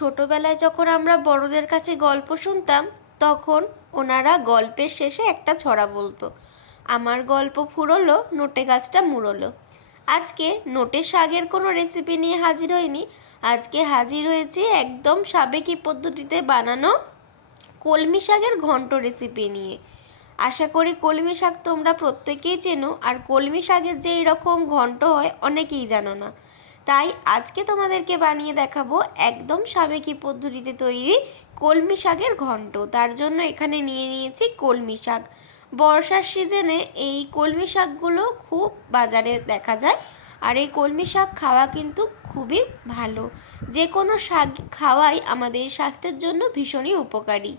ছোটবেলায় যখন আমরা বড়দের কাছে গল্প শুনতাম, তখন ওনারা গল্পের শেষে একটা ছড়া বলতো। আমার গল্প ফুরলো, নোটে গাছটা মুড়লো। আজকে নোটে শাগের কোনো রেসিপি নিয়ে হাজির হয়নি আজকে হাজির হয়েছে একদম সাবেকি পদ্ধতিতে বানানো কলমি শাকের ঘন্ট রেসিপি নিয়ে। আশা করি কলমি শাক তোমরা প্রত্যেকেই চেনো, আর কলমি শাকের যে এরকম ঘন্ট হয়, অনেকেই জানো না। তাই আজকে তোমাদেরকে বানিয়ে দেখাবো একদম সাবেকি পদ্ধতিতে তৈরি কলমি শাকের ঘন্ট। তার জন্য এখানে নিয়ে নিয়েছি কলমি শাক। বর্ষার সিজনে এই কলমি শাকগুলো খুব বাজারে দেখা যায় আর এই কলমি শাক খাওয়া কিন্তু খুবই ভালো। যে কোনো শাক খাওয়াই আমাদের স্বাস্থ্যের জন্য ভীষণই উপকারী।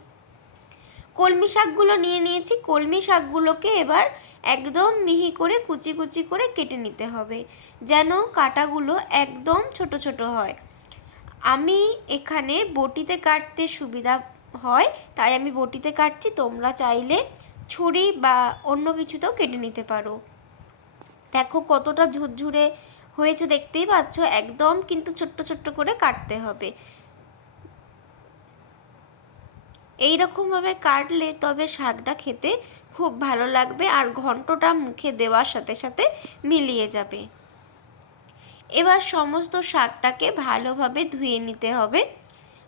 কলমি শাকগুলো নিয়ে নিয়েছি। কলমি শাকগুলোকে এবার একদম মিহি করে, কুচি কুচি করে কেটে নিতে হবে, যেন কাটাগুলো একদম ছোট ছোট হয়। আমি এখানে বটিতে কাটতে সুবিধা হয়, তাই আমি বটিতে কাটছি, তোমরা চাইলে ছুরি বা অন্য কিছুতেও কেটে নিতে পারো। দেখো কতটা ঝুরঝুরে হয়েছে, দেখতেই পাচ্ছ, একদম কিন্তু ছোট্ট ছোট্ট করে কাটতে হবে। এই রকমভাবে কাটলে তবে শাকটা খেতে খুব ভালো লাগবে আর ঘন্টটা মুখে দেওয়ার সাথে সাথে মিলিয়ে যাবে। এবার সমস্ত শাকটাকে ভালোভাবে ধুয়ে নিতে হবে।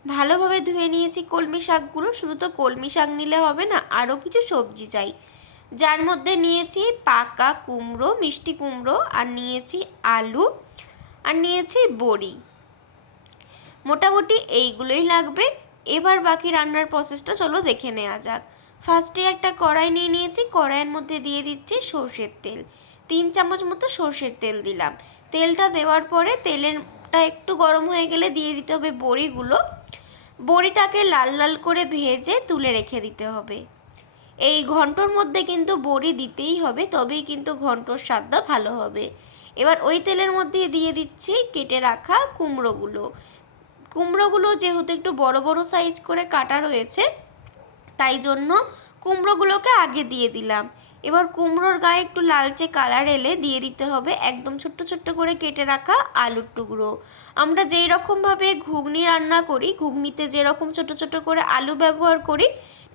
ভালোভাবে ধুয়ে নিয়েছি কলমি শাকগুলো, শুধু তো কলমি শাক নিলে হবে না, আরও কিছু সবজি চাই। যার মধ্যে নিয়েছি পাকা কুমড়ো, মিষ্টি কুমড়ো, আর নিয়েছি আলু, আর নিয়েছি বড়ি। মোটামুটি এইগুলোই লাগবে। এবার বাকি রান্নার প্রসেসটা চলো দেখে নেওয়া যাক। ফার্স্টে একটা কড়াই নিয়ে নিয়েছি, কড়াইয়ের মধ্যে দিয়ে দিচ্ছি সর্ষের তেল। তিন চামচ মতো সর্ষের তেল দিলাম। তেলটা দেওয়ার পরে তেলেরটা একটু গরম হয়ে গেলে দিয়ে দিতে হবে বড়িগুলো। বড়িটাকে লাল লাল করে ভেজে তুলে রেখে দিতে হবে। এই ঘন্টর মধ্যে কিন্তু বড়ি দিতেই হবে, তবেই কিন্তু ঘন্টর স্বাদটা ভালো হবে। এবার ওই তেলের মধ্যে দিয়ে দিচ্ছি কেটে রাখা কুমড়োগুলো। কুমড়োগুলো যেহেতু একটু বড় বড় সাইজ করে কাটা রয়েছে, তাই জন্য কুমড়োগুলোকে আগে দিয়ে দিলাম। এবার কুমড়োর গায়ে একটু লালচে কালার এলে দিয়ে দিতে হবে একদম ছোট্ট ছোট্ট করে কেটে রাখা আলুর টুকরো। আমরা যেই রকমভাবে ঘুগনি রান্না করি, ঘুগনিতে যেরকম ছোট ছোট করে আলু ব্যবহার করি,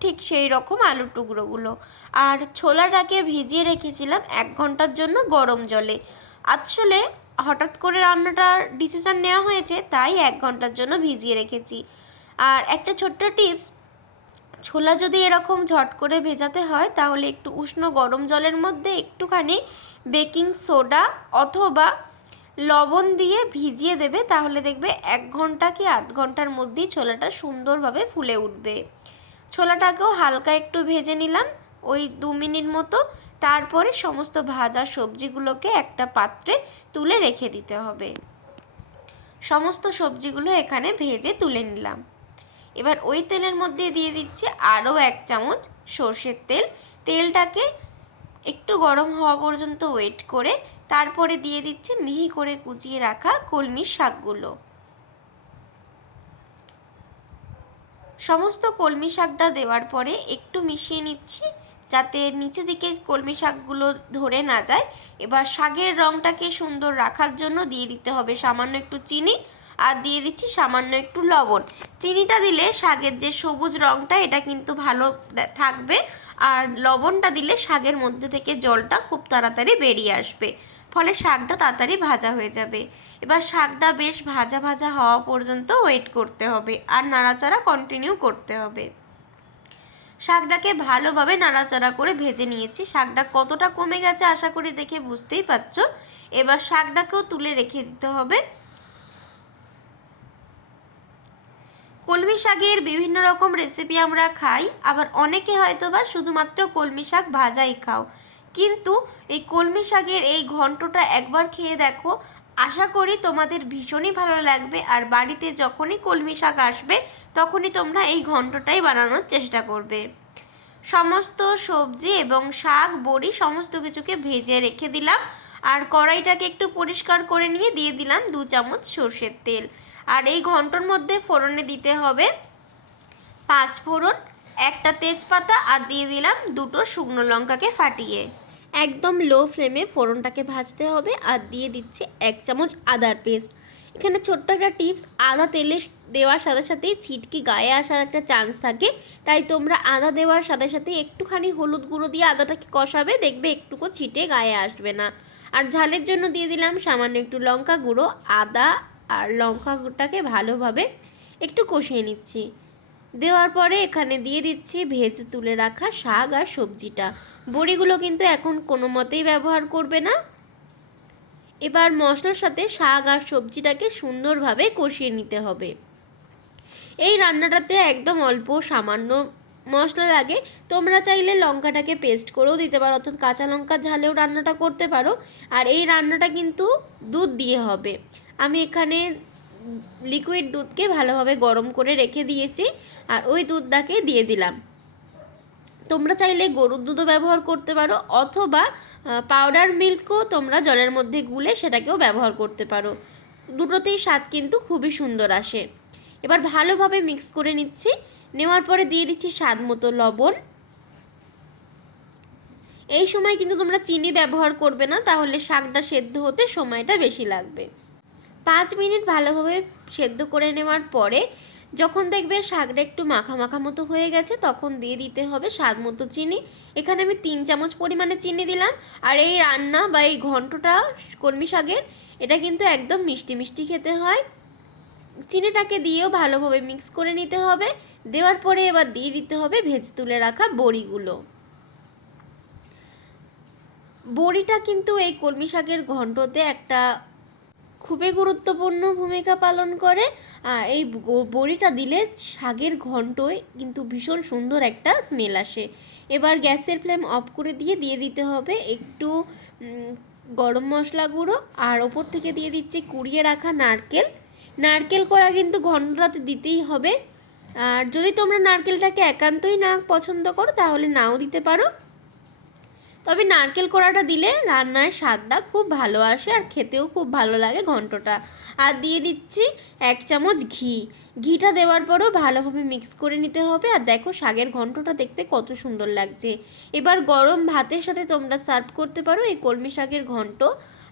ঠিক সেই রকম আলুর টুকরোগুলো। আর ছোলাটাকে ভিজিয়ে রেখেছিলাম এক ঘণ্টার জন্য গরম জলে। আসলে হঠাৎ করে রান্নাটার ডিসিশান নেওয়া হয়েছে, তাই এক ঘণ্টার জন্য ভিজিয়ে রেখেছি। আর একটা ছোট্ট টিপস ছোলা যদি এরকম ঝট করে ভেজাতে হয়, তাহলে একটু উষ্ণ গরম জলের মধ্যে একটুখানি বেকিং সোডা অথবা লবণ দিয়ে ভিজিয়ে দেবে, তাহলে দেখবে এক ঘণ্টা কি আধ ঘণ্টার মধ্যেই ছোলাটা সুন্দরভাবে ফুলে উঠবে। ছোলাটাকেও হালকা একটু ভেজে নিলাম, ওই দু মিনিট মতো তারপরে সমস্ত ভাজা সবজিগুলোকে একটা পাত্রে তুলে রেখে দিতে হবে। সমস্ত সবজিগুলো এখানে ভেজে তুলে নিলাম। এবার ওই তেলের মধ্যে দিয়ে দিচ্ছি আরও এক চামচ সর্ষের তেল। তেলটাকে একটু গরম হওয়া পর্যন্ত ওয়েট করে তারপরে দিয়ে দিচ্ছে মিহি করে কুচিয়ে রাখা কলমির শাকগুলো। সমস্ত কলমি শাকটা দেওয়ার পরে একটু মিশিয়ে নিচ্ছি যাতে নিচে দিকে কলমি শাকগুলো ধরে না যায়। এবার শাকের রঙটাকে সুন্দর রাখার জন্য দিয়ে দিতে হবে সামান্য একটু চিনি আর দিয়ে দিচ্ছি সামান্য একটু লবণ। চিনিটা দিলে শাকের যে সবুজ রঙটা এটা কিন্তু ভালো থাকবে। আর লবণটা দিলে শাকের মধ্যে থেকে জলটা খুব তাড়াতাড়ি বেরিয়ে আসবে। ফলে শাকটা তাড়াতাড়ি ভাজা হয়ে যাবে। এবার শাকটা বেশ ভাজা ভাজা হওয়া পর্যন্ত ওয়েট করতে হবে। আর নাড়াচাড়া কন্টিনিউ করতে হবে। শাকটাকে ভালোভাবে নাড়াচাড়া করে ভেজে নিয়েছি। শাকটা কতটা কমে গেছে আশা করি দেখে বুঝতেই পারছ। এবার শাকটাকেও তুলে রেখে দিতে হবে। কলমি শাকের বিভিন্ন রকম রেসিপি আমরা খাই, আবার অনেকে হয়তো বা শুধুমাত্র কলমি শাক ভাজাই খাও। কিন্তু এই কলমি শাকের এই ঘন্টটা একবার খেয়ে দেখো আশা করি তোমাদের ভীষণই ভালো লাগবে। আর বাড়িতে যখনই কলমি শাক আসবে, তখনই তোমরা এই ঘন্টটাই বানানোর চেষ্টা করবে। সমস্ত সবজি এবং শাক, বড়ি সমস্ত কিছুকে ভেজে রেখে দিলাম। আর কড়াইটাকে একটু পরিষ্কার করে নিয়ে দিয়ে দিলাম দু চামচ সর্ষের তেল। আর এই ঘন্টর মধ্যে ফোড়নে দিতে হবে পাঁচ ফোড়ন, একটা তেজপাতা, আর দিয়ে দিলাম দুটো শুকনো লঙ্কাকে ফাটিয়ে। একদম লো ফ্লেমে ফোড়নটাকে ভাজতে হবে আর দিয়ে দিচ্ছি এক চামচ আদার পেস্ট এখানে ছোট্ট একটা টিপস আদা তেলে দেওয়ার সাথে সাথেই ছিটকে গায়ে আসার একটা চান্স থাকে। তাই তোমরা আদা দেওয়ার সাথে সাথে একটুখানি হলুদ গুঁড়ো দিয়ে আদাটাকে কষাবে, দেখবে একটুকু ছিটে গায়ে আসবে না। আর ঝালের জন্য দিয়ে দিলাম সামান্য একটু লঙ্কা গুঁড়ো, আদা আর লঙ্কা গুঁড়োটাকে ভালোভাবে একটু কষিয়ে নিচ্ছি। দেওয়ার পরে এখানে দিয়ে দিচ্ছি ভেজে তুলে রাখা শাক আর সবজিটা। বড়িগুলো কিন্তু এখন কোনো মতেই ব্যবহার করবে না। এবার মশলার সাথে শাক আর সবজিটাকে সুন্দরভাবে কষিয়ে নিতে হবে। এই রান্নাটাতে একদম অল্প সামান্য মশলা লাগে। তোমরা চাইলে লঙ্কাটাকে পেস্ট করেও দিতে পারো, অর্থাৎ কাঁচা লঙ্কা ঝালেও রান্নাটা করতে পারো। আর এই রান্নাটা কিন্তু দুধ দিয়ে হবে। আমি এখানে লিকুইড দুধকে ভালোভাবে গরম করে রেখে দিয়েছি আর ওই দুধটাকে দিয়ে দিলাম। তোমরা চাইলে গরুর দুধও ব্যবহার করতে পারো অথবা পাউডার মিল্কও তোমরা জলের মধ্যে গুলে সেটাকেও ব্যবহার করতে পারো। দুটোতেই স্বাদ কিন্তু খুবই সুন্দর আসে। এবার ভালোভাবে মিক্স করে নিচ্ছি। নেওয়ার পরে দিয়ে দিচ্ছি স্বাদ মতো লবণ। এই সময় কিন্তু তোমরা চিনি ব্যবহার করবে না, তাহলে শাকটা সেদ্ধ হতে সময়টা বেশি লাগবে। পাঁচ মিনিট ভালোভাবে সেদ্ধ করে নেওয়ার পরে যখন দেখবে শাকটা একটু মাখা মাখা মতো হয়ে গেছে, তখন দিয়ে দিতে হবে স্বাদ মতো চিনি। এখানে আমি তিন চামচ পরিমাণে চিনি দিলাম। আর এই রান্না বা এই ঘন্টটা কলমি শাকের, এটা কিন্তু একদম মিষ্টি মিষ্টি খেতে হয়। চিনিটাকে দিয়েও ভালোভাবে মিক্স করে নিতে হবে। দেওয়ার পরে এবার দিয়ে দিতে হবে ভেজ তুলে রাখা বড়িগুলো। বড়িটা কিন্তু এই কলমি শাকের ঘন্টতে একটা খুবই গুরুত্বপূর্ণ ভূমিকা পালন করে। আর এই বড়িটা দিলে শাকের ঘন্টয় কিন্তু ভীষণ সুন্দর একটা স্মেল আসে। এবার গ্যাসের ফ্লেম অফ করে দিয়ে দিয়ে দিতে হবে একটু গরম মশলা গুঁড়ো। আর ওপর থেকে দিয়ে দিচ্ছে কুড়িয়ে রাখা নারকেল। নারকেল করা কিন্তু ঘন্টটাতে দিতেই হবে। আর যদি তোমরা নারকেলটাকে একান্তই না পছন্দ করো, তাহলে নাও দিতে পারো। তবে নারকেল কোড়াটা দিলে রান্নায় স্বাদটা খুব ভালো আসে আর খেতেও খুব ভালো লাগে ঘন্টটা। আর দিয়ে দিচ্ছি এক চামচ ঘি। ঘিটা দেওয়ার পরেও ভালোভাবে মিক্স করে নিতে হবে আর দেখো শাগের ঘন্টটা দেখতে কত সুন্দর লাগছে। এবার গরম ভাতের সাথে তোমরা সার্ভ করতে পারো এই কলমি শাকের ঘন্ট।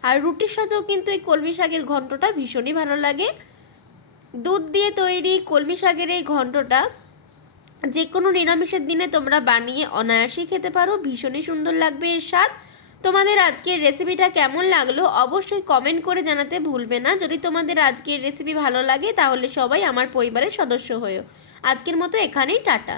আর রুটির সাথেও কিন্তু এই কলমি শাকের ঘন্টটা ভীষণই ভালো লাগে। দুধ দিয়ে তৈরি কলমি শাকের এই ঘন্টটা যে কোনো নিরামিষের দিনে তোমরা বানিয়ে অনায়াসেই খেতে পারো, ভীষণই সুন্দর লাগবে এর স্বাদ। তোমাদের আজকের রেসিপিটা কেমন লাগল অবশ্যই কমেন্ট করে জানাতে ভুলবে না। যদি তোমাদের আজকের রেসিপি ভালো লাগে তাহলে সবাই আমার পরিবারের সদস্য হয়েও। আজকের মতো এখানেই, টাটা।